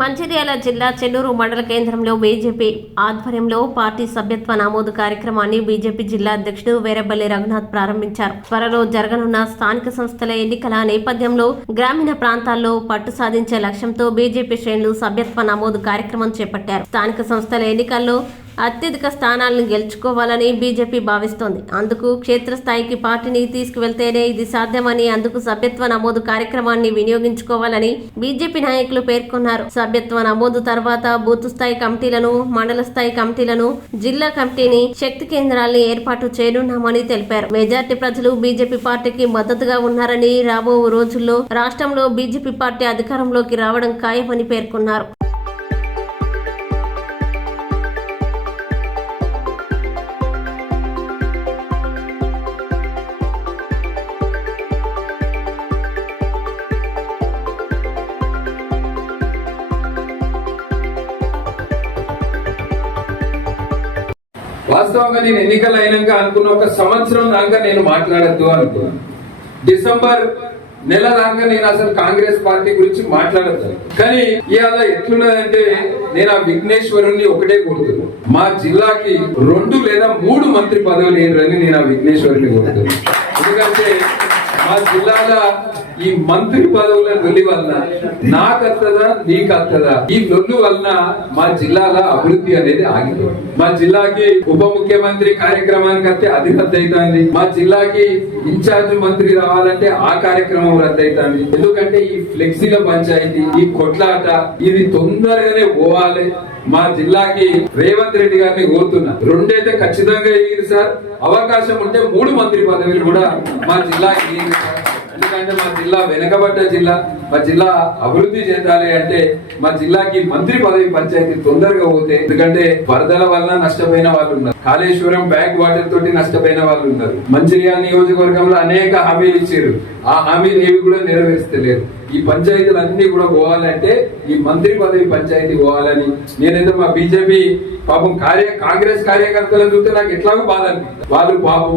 మంచిర్యాల జిల్లా చెన్నూరు మండల కేంద్రంలో బీజేపీ ఆధ్వర్యంలో పార్టీ సభ్యత్వ నమోదు కార్యక్రమాన్ని బీజేపీ జిల్లా అధ్యక్షుడు వీరబల్లి రఘునాథ్ ప్రారంభించారు. త్వరలో జరగనున్న స్థానిక సంస్థల ఎన్నికల నేపథ్యంలో గ్రామీణ ప్రాంతాల్లో పట్టు సాధించే లక్ష్యంతో బీజేపీ శ్రేణులు సభ్యత్వ నమోదు కార్యక్రమం చేపట్టారు. స్థానిక సంస్థల ఎన్నికల్లో అత్యధిక స్థానాలను గెలుచుకోవాలని బీజేపీ భావిస్తోంది. అందుకు క్షేత్రస్థాయికి పార్టీని తీసుకువెళ్తేనే ఇది సాధ్యమని, అందుకు సభ్యత్వ నమోదు కార్యక్రమాన్ని వినియోగించుకోవాలని బీజేపీ నాయకులు పేర్కొన్నారు. సభ్యత్వ నమోదు తర్వాత బూత్ స్థాయి కమిటీలను, మండల స్థాయి కమిటీలను, జిల్లా కమిటీని, శక్తి కేంద్రాల్ని ఏర్పాటు చేయనున్నామని తెలిపారు. మెజార్టీ ప్రజలు బీజేపీ పార్టీకి మద్దతుగా ఉన్నారని, రాబో రోజుల్లో రాష్ట్రంలో బీజేపీ పార్టీ అధికారంలోకి రావడం ఖాయమని పేర్కొన్నారు. వాస్తవంగా నేను ఎన్నికలు అయినాక అనుకున్న ఒక సంవత్సరం దాకా నేను మాట్లాడద్దు అనుకున్నాను. డిసెంబర్ నెల దాకా నేను అసలు కాంగ్రెస్ పార్టీ గురించి మాట్లాడద్దు. కానీ ఇవాళ ఎట్లున్నదంటే నేను ఆ విఘ్నేశ్వరుణ్ణి ఒకటే కోరుతున్నాను, మా జిల్లాకి 2 లేదా 3 మంత్రి పదవులు ఏంటని నేను ఆ విఘ్నేశ్వరుని కోరుతున్నాను. ఎందుకంటే మా జిల్లాలో ఈ మంత్రి పదవుల లొల్లి వలన నాకత్తదా నీకత్తదా ఈ లొల్లు వలన మా జిల్లాల అభివృద్ధి అనేది ఆగిపోయింది. మా జిల్లాకి ఉప ముఖ్యమంత్రి కార్యక్రమానికి వస్తే అది రద్దయితుంది. మా జిల్లాకి ఇన్ఛార్జ్ మంత్రి రావాలంటే ఆ కార్యక్రమం రద్దయితుంది. ఎందుకంటే ఈ ఫ్లెక్సీల పంచాయతీ, ఈ కొట్లాట ఇది తొందరగానే పోవాలి. మా జిల్లాకి రేవంత్ రెడ్డి గారిని కోరుతున్నా, 2 అయితే ఖచ్చితంగా ఇయ్యండి సార్, అవకాశం ఉంటే 3 మంత్రి పదవులు కూడా మా జిల్లాకి ఇయ్యండి సార్. ఎందుకంటే మా జిల్లా వెనకబడ్డ జిల్లా, మా జిల్లా అభివృద్ధి చెందాలి అంటే మా జిల్లాకి మంత్రి పదవి పంచాయతీ తొందరగా పోతే, ఎందుకంటే వరదల వలన నష్టపోయిన వాళ్ళు ఉన్నారు, కాళేశ్వరం బ్యాక్ వాటర్ తోటి నష్టపోయిన వాళ్ళు ఉన్నారు. మంచిర్యాల నియోజకవర్గంలో అనేక హామీలు ఇచ్చారు, ఆ హామీలు ఏవి కూడా నెరవేర్చలేరు. ఈ పంచాయతీలు అన్ని కూడా పోవాలంటే ఈ మంత్రి పదవి పంచాయతీ పోవాలని నేనైతే మా బీజేపీ పాపం కాంగ్రెస్ కార్యకర్తలను చూస్తే నాకు ఎట్లాగో బాధ అనిపిస్తుంది. వాళ్ళు పాపం